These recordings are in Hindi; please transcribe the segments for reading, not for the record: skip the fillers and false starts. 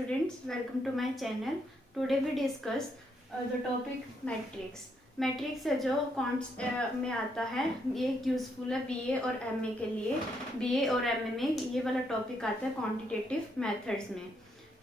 students, welcome to my channel. Today we discuss the topic matrix. Matrix है जो कॉन्ट्स में आता है, ये यूजफुल है बीए और एमए के लिए। बीए और एमए में ये वाला टॉपिक आता है क्वांटिटेटिव मेथड्स में।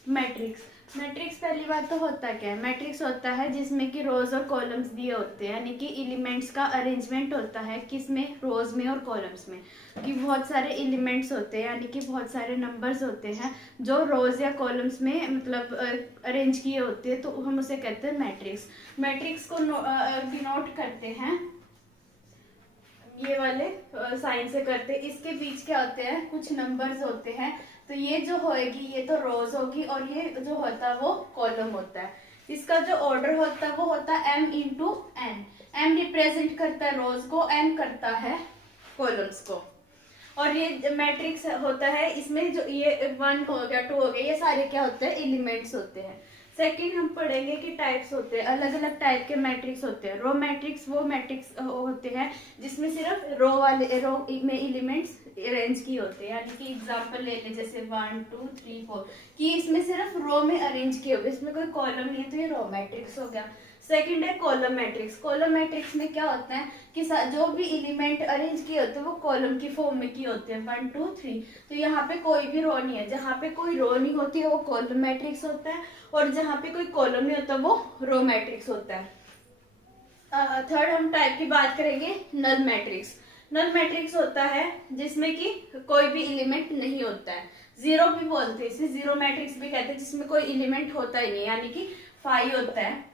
मैट्रिक्स पहली बात तो होता क्या है? मैट्रिक्स होता है जिसमें कि रोज और कॉलम्स दिए होते हैं, यानी कि एलिमेंट्स का अरेंजमेंट होता है किसमें, रोज में और कॉलम्स में, कि बहुत सारे एलिमेंट्स होते हैं, यानी कि बहुत सारे नंबर्स होते हैं जो रोज या कॉलम्स में मतलब अरेंज किए होते हैं, तो हम उसे कहते हैं मैट्रिक्स। मैट्रिक्स को डिनोट करते हैं ये वाले साइन से करते हैं। इसके बीच क्या होते हैं, कुछ नंबर्स होते हैं, तो ये जो होएगी ये तो रोज होगी और ये जो होता है वो कॉलम होता है। इसका जो ऑर्डर होता है वो होता है m into n. m represent करता है रोज को, n करता है कॉलम्स को। और ये मैट्रिक्स होता है, इसमें जो ये 1 हो गया 2 हो गया, ये सारे क्या होते हैं, एलिमेंट्स होते हैं। सेकंड हम पढ़ेंगे कि टाइप्स होते हैं, अलग अलग टाइप के मैट्रिक्स होते हैं। रो मैट्रिक्स वो मैट्रिक्स होते हैं जिसमें सिर्फ रो में एलिमेंट्स अरेंज किए होते हैं, यानी कि एग्जांपल ले ले जैसे 1 2 3 4 कि इसमें सिर्फ रो में अरेंज किए हुए, इसमें कोई कॉलम नहीं है, तो ये रो मैट्रिक्स हो गया। सेकंड है कॉलम मैट्रिक्स। कॉलम मैट्रिक्स में क्या होता है कि जो भी एलिमेंट अरेंज किए होते हैं वो कॉलम की फॉर्म में किए होते हैं 1 2 3, तो यहाँ पे कोई भी रो नहीं है। जहाँ पे कोई रो नहीं होती है वो कॉलम मैट्रिक्स होता है, और जहाँ पे कोई कॉलम नहीं होता वो रो मैट्रिक्स होता है। थर्ड हम टाइप की बात करेंगे, नल मैट्रिक्स। नल मैट्रिक्स होता है जिसमें कि कोई भी एलिमेंट नहीं होता है, जीरो भी बोलते हैं इसे, जीरो मैट्रिक्स भी कहते हैं, जिसमें कोई एलिमेंट होता ही नहीं, यानी कि फाई होता है।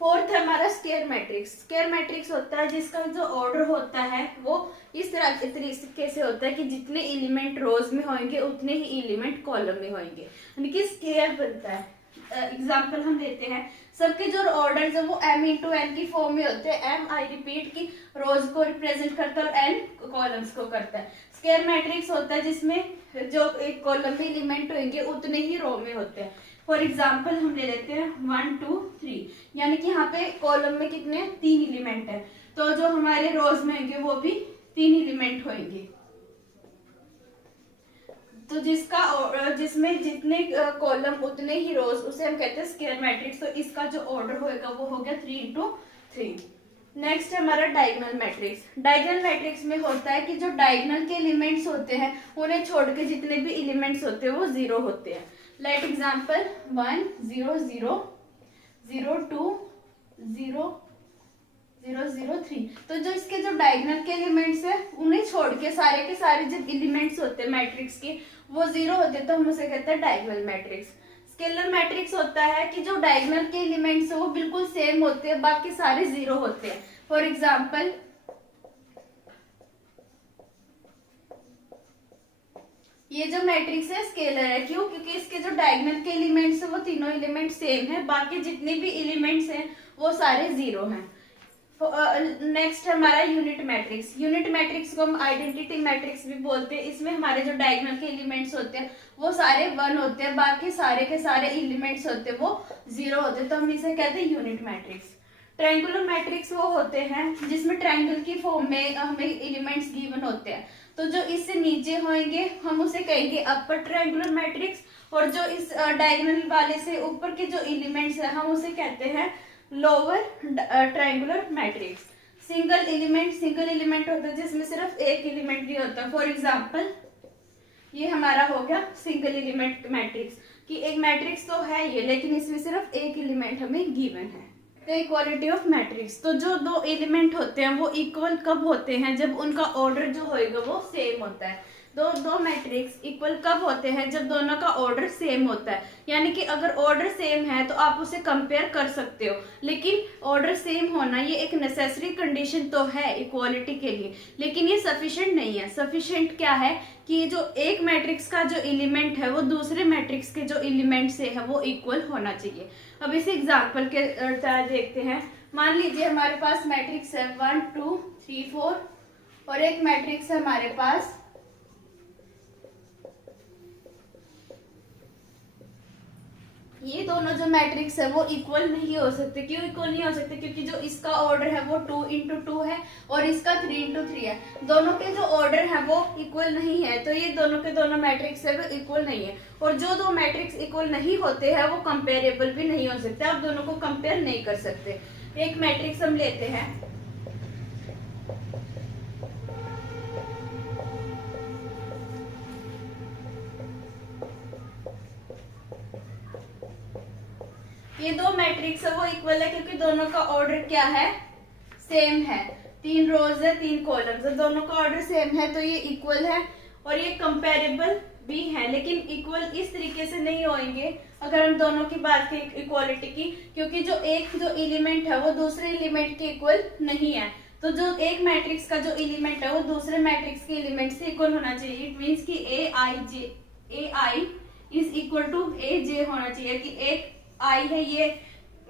फोर्थ है हमारा स्क्वायर मैट्रिक्स। स्क्वायर मैट्रिक्स होता है जिसका जो ऑर्डर होता है वो इस तरीके से होता है कि जितने एलिमेंट रोज में होंगे उतने ही एलिमेंट कॉलम में होंगे, यानी कि स्क्वायर बनता है। एग्जाम्पल हम लेते हैं, सबके जो ऑर्डर है वो m इंटू एन की फॉर्म में होते हैं। m आई रिपीट की रोज को रिप्रेजेंट करता है और n कॉलम्स को करता है। स्क्वायर मैट्रिक्स होता है जिसमें जो एक कॉलम में एलिमेंट होंगे उतने ही रो में होते हैं। फॉर एग्जाम्पल हम ले लेते हैं 1 2 3, यानी कि यहाँ पे कॉलम में कितने 3 एलिमेंट है, तो जो हमारे रोज में होंगे वो भी 3 एलिमेंट होंगे। तो जिसमें जितने कॉलम उतने ही रोज, उसे हम कहते हैं स्क्वायर मैट्रिक्स। तो इसका जो ऑर्डर होएगा वो हो गया 3 इंटू 3। नेक्स्ट है हमारा डायगोनल मैट्रिक्स। डायगोनल मैट्रिक्स में होता है कि जो डायगोनल के एलिमेंट्स होते हैं उन्हें छोड़ के जितने भी एलिमेंट्स होते हैं वो जीरो होते हैं। लाइक एग्जांपल 1 0 0 0 2 0 0 0 3, तो जो इसके जो डायगोनल के एलिमेंट्स है उन्हें छोड़ के सारे जो एलिमेंट्स होते हैं मैट्रिक्स के वो जीरो होते हैं, तो हम उसे कहते हैं डायगोनल मैट्रिक्स। स्केलर मैट्रिक्स होता है कि जो डायगोनल के एलिमेंट्स है वो बिल्कुल सेम होते हैं, बाकी सारे जीरो होते हैं। फॉर एग्जाम्पल ये जो मैट्रिक्स है स्केलर है, क्यों? क्योंकि इसके जो डायगोनल के एलिमेंट्स है वो तीनों एलिमेंट सेम है, बाकी जितने भी एलिमेंट्स हैं वो सारे जीरो हैं। नेक्स्ट हमारा यूनिट मैट्रिक्स। यूनिट मैट्रिक्स को हम आइडेंटिटी मैट्रिक्स भी बोलते हैं। इसमें हमारे जो डायगोनल के एलिमेंट्स होते हैं वो सारे 1 होते हैं, बाकी सारे के सारे एलिमेंट्स होते हैं वो जीरो होते हैं, तो हम इसे कहते हैं यूनिट मैट्रिक्स। ट्रायंगुलर मैट्रिक्स वो होते हैं जिसमें ट्रायंगल की फॉर्म में हमें एलिमेंट्स गिवन होते हैं, तो जो इससे नीचे होंगे हम उसे कहेंगे अपर ट्रायंगुलर मैट्रिक्स, और जो इस डायगोनल वाले से ऊपर के जो एलिमेंट्स है हम उसे कहते हैं lower triangular matrix. Single element होता है जिसमें सिर्फ एक एलिमेंट भी होता है। फॉर एग्जांपल ये हमारा हो गया सिंगल एलिमेंट मैट्रिक्स, कि एक मैट्रिक्स तो है ये लेकिन इसमें सिर्फ एक एलिमेंट हमें गिवन है। तो इक्वालिटी ऑफ मैट्रिक्स, तो जो दो एलिमेंट होते हैं वो इक्वल कब होते हैं, जब उनका ऑर्डर जो होएगा वो सेम होता है। दो मैट्रिक्स इक्वल कब होते हैं, जब दोनों का ऑर्डर सेम होता है, यानी कि अगर ऑर्डर सेम है तो आप उसे कंपेयर कर सकते हो, लेकिन ऑर्डर सेम होना ये एक नेसेसरी कंडीशन तो है इक्वालिटी के लिए, लेकिन ये सफिशिएंट नहीं है। सफिशिएंट क्या है कि जो एक मैट्रिक्स का जो एलिमेंट है वो दूसरे मैट्रिक्स के जो एलिमेंट से है वो इक्वल होना चाहिए। अब इस एग्जाम्पल के तरह देखते हैं। मान लीजिए हमारे पास मैट्रिक्स है 1 2 3 4, और एक मैट्रिक्स है हमारे पास ये दोनों जो मैट्रिक्स है वो इक्वल नहीं हो सकते। क्यों इक्वल नहीं हो सकते? क्योंकि जो इसका ऑर्डर है वो 2 × 2 है और इसका 3 × 3 है। दोनों के जो ऑर्डर है वो इक्वल नहीं है, तो ये दोनों के दोनों मैट्रिक्स है वो इक्वल नहीं है। और जो दो मैट्रिक्स इक्वल नहीं होते हैं वो कंपेरेबल भी नहीं हो सकते, आप दोनों को कंपेयर नहीं कर सकते। एक मैट्रिक्स हम लेते हैं, ये दो मैट्रिक्स है वो इक्वल है क्योंकि दोनों का ऑर्डर क्या है? सेम है। 3 रोज है 3 कॉलम्स है, दोनों का ऑर्डर सेम है, तो ये इक्वल है और ये कंपेरेबल भी है। लेकिन इक्वल इस तरीके से नहीं होंगे अगर हम दोनों की बात करें इक्वालिटी की, क्योंकि जो एलिमेंट है वो दूसरे एलिमेंट के इक्वल नहीं है। तो जो एक मैट्रिक्स का जो एलिमेंट है वो दूसरे मैट्रिक्स के एलिमेंट से इक्वल होना चाहिए। इट मीन्स कि ए आई इज इक्वल टू ए जे होना चाहिए, कि एक आई है ये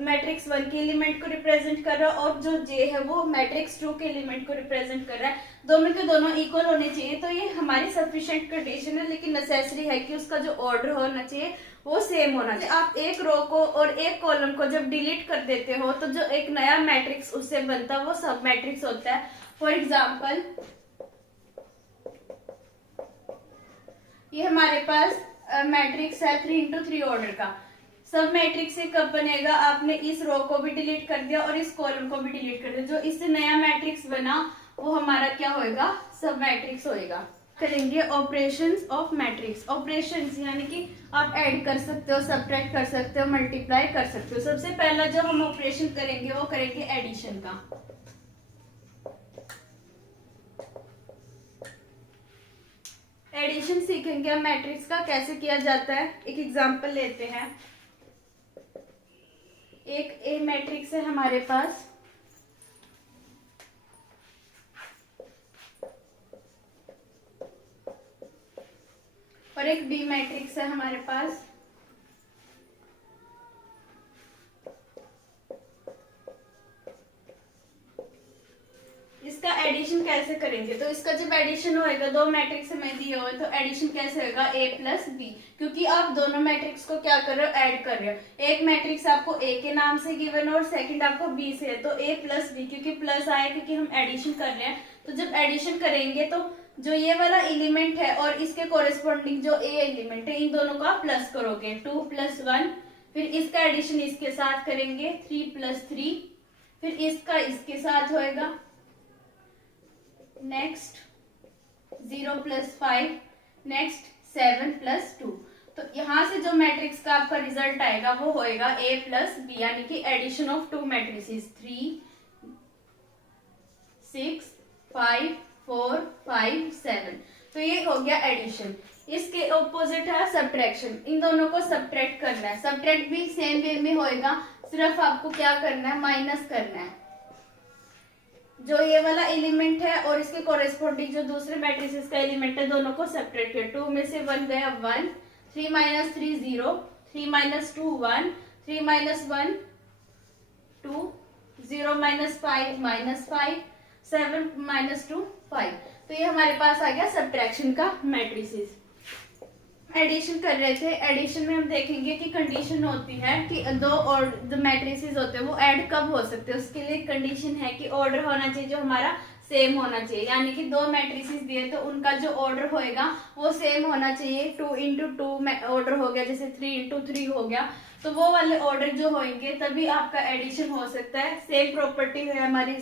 मैट्रिक्स 1 के एलिमेंट को रिप्रेजेंट कर रहा है और जो जे है वो मैट्रिक्स 2 के एलिमेंट को रिप्रेजेंट कर रहा है। दोनों के दोनों इक्वल होने चाहिए, तो ये हमारी सफिशिएंट कंडीशन है। लेकिन नेसेसरी है कि उसका जो ऑर्डर होना चाहिए वो सेम होना चाहिए। आप एक रो को और एक कॉलम को जब डिलीट कर देते हो तो जो एक नया मैट्रिक्स उससे बनता है वो सब मैट्रिक्स होता है। फॉर एग्जाम्पल ये हमारे पास मैट्रिक्स है 3 × 3 ऑर्डर का। सब मैट्रिक्स से कब बनेगा? आपने इस रो को भी डिलीट कर दिया और इस कॉलम को भी डिलीट कर दिया, जो इससे नया मैट्रिक्स बना वो हमारा क्या होएगा? सब मैट्रिक्स होएगा। करेंगे ऑपरेशंस ऑफ मैट्रिक्स। ऑपरेशंस यानी कि आप ऐड कर सकते हो, सब्ट्रैक्ट कर सकते हो, मल्टीप्लाई कर सकते हो। सबसे पहला जो हम ऑपरेशन करेंगे वो करेंगे एडिशन का। एडिशन सीखेंगे हम मैट्रिक्स का कैसे किया जाता है। एक एग्जांपल लेते हैं। एक ए मैट्रिक्स है हमारे पास, और एक बी मैट्रिक्स है हमारे पास। इसका एडिशन कैसे करेंगे? तो इसका जब एडिशन होएगा, दो मैट्रिक्स हमें दिए हुए, तो एडिशन कैसे होगा? ए प्लस बी, क्योंकि आप दोनों मैट्रिक्स को क्या कर रहे हो? ऐड कर रहे हो। एक मैट्रिक्स आपको ए के नाम से गिवन और सेकंड आपको बी से है, तो ए प्लस बी, क्योंकि प्लस आया क्योंकि हम एडिशन कर रहे हैं। तो जब एडिशन करेंगे तो जो ये वाला एलिमेंट है और इसके कोरेस्पॉन्डिंग जो ए एलिमेंट है, इन दोनों का प्लस करोगे, 2 + 1। फिर इसका एडिशन इसके साथ करेंगे, 3 + 3। फिर इसका इसके साथ होएगा, नेक्स्ट 0 + 5, नेक्स्ट 7 + 2। तो यहां से जो मैट्रिक्स का आपका रिजल्ट आएगा वो होएगा ए प्लस बी, यानी कि एडिशन ऑफ 2 मैट्रिसेस 3 6 5 4 5 7। तो ये हो गया एडिशन। इसके ऑपोजिट है सब्ट्रैक्शन। इन दोनों को सब्ट्रैक्ट करना है। सब्ट्रैक्ट भी सेम वे में होएगा, सिर्फ आपको क्या करना है? माइनस करना है। जो ये वाला एलिमेंट है और इसके कोरेस्पॉन्डिंग जो दूसरे मैट्रिसेस का एलिमेंट है, दोनों को सब्ट्रैक्ट किया। 2 में से 1 गया 1, 3 - 3 0, 3 - 2 1, 3 - 1 2, 0 - 5 -5, 7 - 2 5। तो ये हमारे पास आ गया सब्ट्रैक्शन का मैट्रिसेस। एडिशन कर रहे थे। एडिशन में हम देखेंगे कि कंडीशन होती है कि दो और जो मैट्रिसेस होते हैं वो ऐड कब हो सकते हैं। उसके लिए कंडीशन है कि ऑर्डर होना चाहिए जो हमारा सेम होना चाहिए, यानी कि दो मैट्रिसेस दिए तो उनका जो ऑर्डर होएगा वो सेम होना चाहिए। 2 × 2 ऑर्डर हो गया, जैसे 3 × 3 हो गया, तो वो वाले ऑर्डर जो होंगे तभी आपका एडिशन हो सकता है। सेम प्रॉपर्टी है हमारी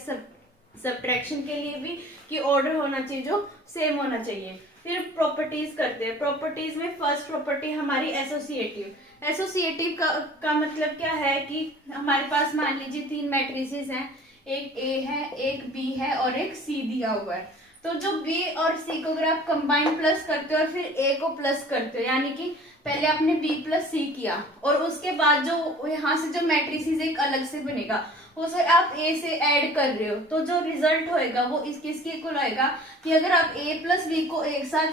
सब्ट्रैक्शन के लिए भी कि ऑर्डर होना चाहिए जो सेम होना चाहिए। फिर प्रॉपर्टीज करते हैं। प्रॉपर्टीज में फर्स्ट प्रॉपर्टी हमारी एसोसिएटिव। एसोसिएटिव का मतलब क्या है कि हमारे पास मान लीजिए 3 मैट्रिसेस हैं, एक ए है, एक बी है और एक सी दिया हुआ है। तो जो बी और सी को अगर आप कंबाइन प्लस करते हो और फिर ए को प्लस करते हो, यानी कि पहले आपने बी प्लस सी किया और उसके बाद जो यहाँ से जो मैट्रिसेस एक अलग से बनेगा उसे आप ए से ऐड कर रहे हो, तो जो रिजल्ट होएगा वो इसके इक्वल आएगा कि अगर आप ए प्लस बी को एक साथ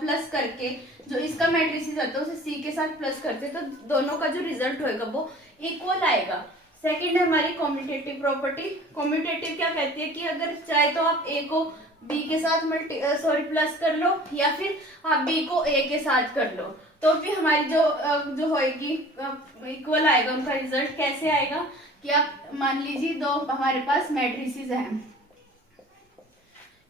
प्लस करके जो इसका मैट्रिसेस आता है उसे सी के साथ प्लस करते तो दोनों का जो रिजल्ट होएगा वो इक्वल आएगा। सेकंड है हमारी कॉम्यूटेटिव प्रॉपर्टी। कॉम्यूटेटिव क्या कहती है कि अगर चाहे तो आप ए को बी के साथ प्लस कर लो या फिर आप बी को ए के साथ कर लो। तो तो भी हमारी जो होएगी इक्वल आएगा उनका रिजल्ट। कैसे आएगा कि आप मान लीजिए दो हमारे पास मैट्रिसेस हैं,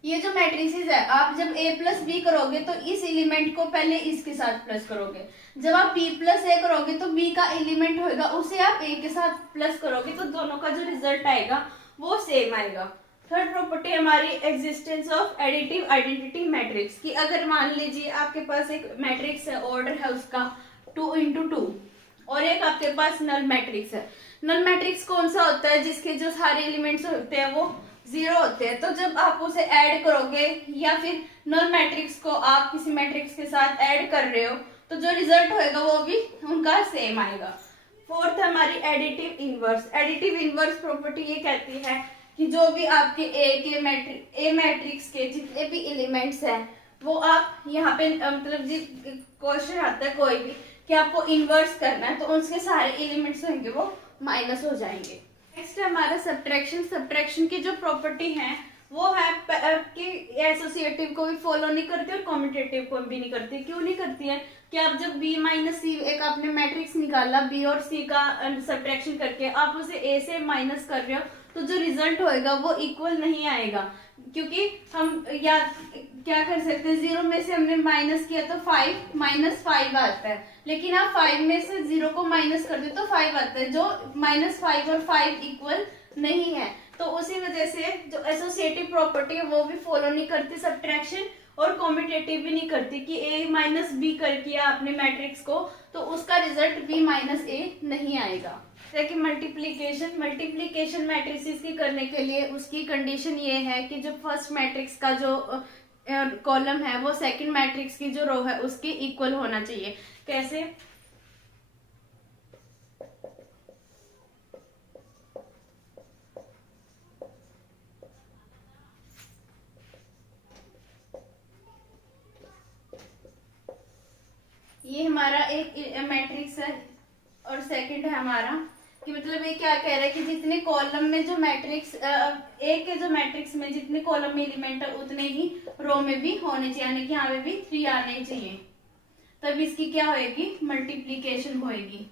ये जो मैट्रिसेस है आप जब a प्लस बी करोगे तो इस एलिमेंट को पहले इसके साथ प्लस करोगे, जब आप b प्लस ए करोगे तो b का एलिमेंट होगा उसे आप a के साथ प्लस करोगे, तो दोनों का जो रिजल्ट आएगा वो सेम आएगा। थर्ड प्रॉपर्टी हमारी existence of additive identity matrix की, अगर मान लीजिए आपके पास एक मैट्रिक्स है, ऑर्डर है उसका 2x2 और एक आपके पास नल मैट्रिक्स है। नल मैट्रिक्स कौन सा होता है? जिसके जो सारे एलिमेंट्स होते हैं वो 0 होते हैं। तो जब आप उसे ऐड करोगे या फिर नल मैट्रिक्स को आप किसी मैट्रिक्स के साथ ऐड कर रहे हो तो जो रिजल्ट होएगा वो भी उनका सेम आएगा। फोर्थ हमारी additive inverse. Additive inverse property ये कहती है कि जो भी आपके ए मैट्रिक्स के जितने भी एलिमेंट्स हैं वो आप यहाँ पे मतलब जी क्वेश्चन आता है कोई भी कि आपको इनवर्स करना है तो उसके सारे एलिमेंट्स होंगे वो माइनस हो जाएंगे। नेक्स्ट हमारा सब्ट्रैक्शन। सब्ट्रैक्शन की जो प्रॉपर्टी है वो है कि एसोसिएटिव को भी फॉलो नहीं करती और कॉम्यूटेटिव को भी नहीं करती। क्यों नहीं करती है कि आप जब b माइनस सी एक आपने मैट्रिक्स निकाला b और c का सब्ट्रैक्शन करके आप उसे a से माइनस कर रहे हो तो जो रिजल्ट होएगा वो इक्वल नहीं आएगा, क्योंकि हम या क्या कर सकते हैं 0 में से हमने माइनस किया तो 5 माइनस 5 आता है, लेकिन आप 5 में से 0 को माइनस कर दे तो 5 आता है, जो माइनस 5 और 5 इक्वल नहीं है। तो उसी वजह से जो एसोसिएटिव प्रॉपर्टी है वो भी फॉलो नहीं करती सब्ट्रैक्शन और कॉम्यूटेटिव भी नहीं करती कि a माइनस बी कर किया आपने मैट्रिक्स को तो उसका रिजल्ट b माइनस ए नहीं आएगा। जैसे कि मल्टीप्लीकेशन मैट्रिसेस की करने के लिए उसकी कंडीशन ये है कि जो फर्स्ट मैट्रिक्स का जो कॉलम है वो सेकंड मैट्रिक्स की जो रो है उसके इक्वल होना चाहिए। कैसे? ये हमारा एक मैट्रिक्स है और सेकंड है हमारा कि मतलब ये क्या कह रहा है कि जितने कॉलम में जो मैट्रिक्स ए के जो मैट्रिक्स में जितने कॉलम में एलिमेंट है उतने ही रो में भी होने चाहिए, यानी कि यहाँ पे भी 3 आने चाहिए, तब इसकी क्या होएगी मल्टीप्लीकेशन होएगी।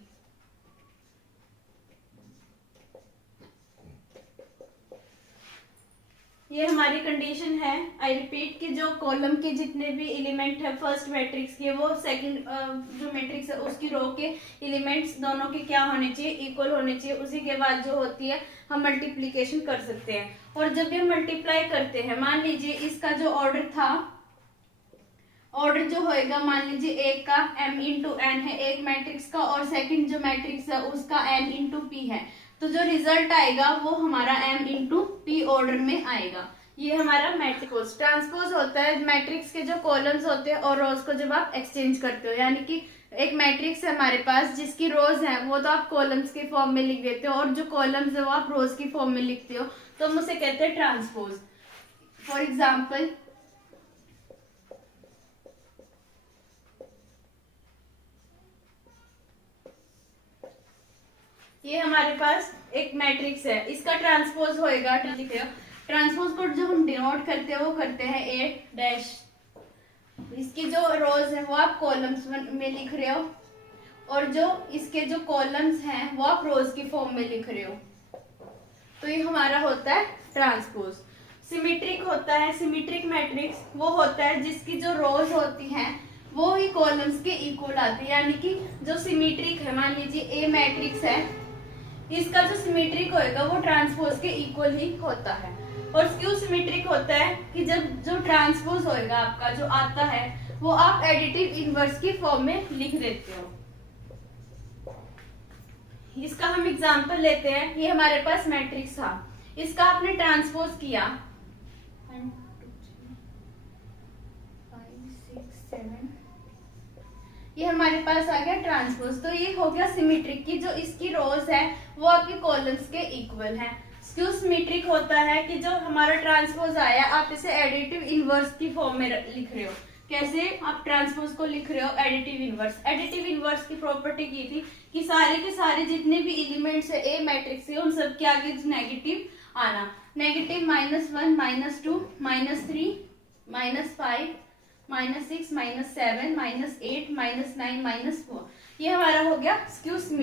ये हमारी कंडीशन है। आई रिपीट कि जो कॉलम के जितने भी एलिमेंट है फर्स्ट मैट्रिक्स के वो सेकंड जो मैट्रिक्स है उसकी रो के एलिमेंट्स दोनों के क्या होने चाहिए इक्वल होने चाहिए। उसी के बाद जो होती है हम मल्टीप्लीकेशन कर सकते हैं। और जब ये मल्टीप्लाई करते हैं मान लीजिए इसका जो ऑर्डर था, ऑर्डर जो होएगा मान लीजिए एक का m इंटू एन है एक मैट्रिक्स का और सेकंड जो मैट्रिक्स है उसका n इंटू पी है, तो जो रिजल्ट आएगा वो हमारा m इंटू पी ऑर्डर में आएगा। ये हमारा मैट्रिक्स ट्रांसपोज होता है मैट्रिक्स के जो कॉलम्स होते हैं और रोज को जब आप एक्सचेंज करते हो, यानी कि एक मैट्रिक्स है हमारे पास जिसकी रोज है वो तो आप कॉलम्स के फॉर्म में लिख देते हो और जो कॉलम्स है वो आप रोज की फॉर्म में लिखते हो, तो हम उसे कहते हैं ट्रांसपोज। फॉर एग्जाम्पल ये हमारे पास एक मैट्रिक्स है, इसका ट्रांसपोज होएगा ट्रांसपोज को जो हम डिनोट करते हैं वो करते हैं ए डैश। इसकी जो रोज है वो आप कॉलम्स में लिख रहे हो और जो इसके जो कॉलम्स हैं वो आप रोज की फॉर्म में लिख रहे हो, तो ये हमारा होता है ट्रांसपोज। सिमेट्रिक होता है, सिमेट्रिक मैट्रिक्स वो होता है जिसकी जो रोज होती हैं वो ही कॉलम्स के इक्वल आती है, यानी कि जो सिमेट्रिक है मान लीजिए ए मैट्रिक्स है इसका जो सिमेट्रिक होएगा वो ट्रांसपोज के इक्वल ही होता है। और क्यों सिमेट्रिक होता है कि जब जो ट्रांसपोज होएगा आपका जो आता है वो आप एडिटिव इनवर्स की फॉर्म में लिख देते हो। इसका हम एग्जांपल लेते हैं। ये हमारे पास मैट्रिक्स था, इसका आपने ट्रांसपोज किया 1 2 3 5 6 7 ये हमारे पास आ गया ट्रांसपोज। तो ये हो गया सिमेट्रिक की जो इसकी रोज है वो आपके कॉलम्स के इक्वल है। क्यों सिमेट्रिक होता है कि जो हमारा ट्रांसपोज आया आप इसे एडिटिव इनवर्स की फॉर्म में लिख रहे हो। कैसे? आप ट्रांसपोज को लिख रहे हो एडिटिव इनवर्स। एडिटिव इनवर्स की प्रॉपर्टी की थी कि सारे के सारे जितने भी एलिमेंट्स है ए मैट्रिक्स है उन सब के आगे नेगेटिव आना। नेगेटिव -1 -2 -3 -5 -6 -7 -8 -9 -4, ये हमारा हो गया स्क्यू स्मिट।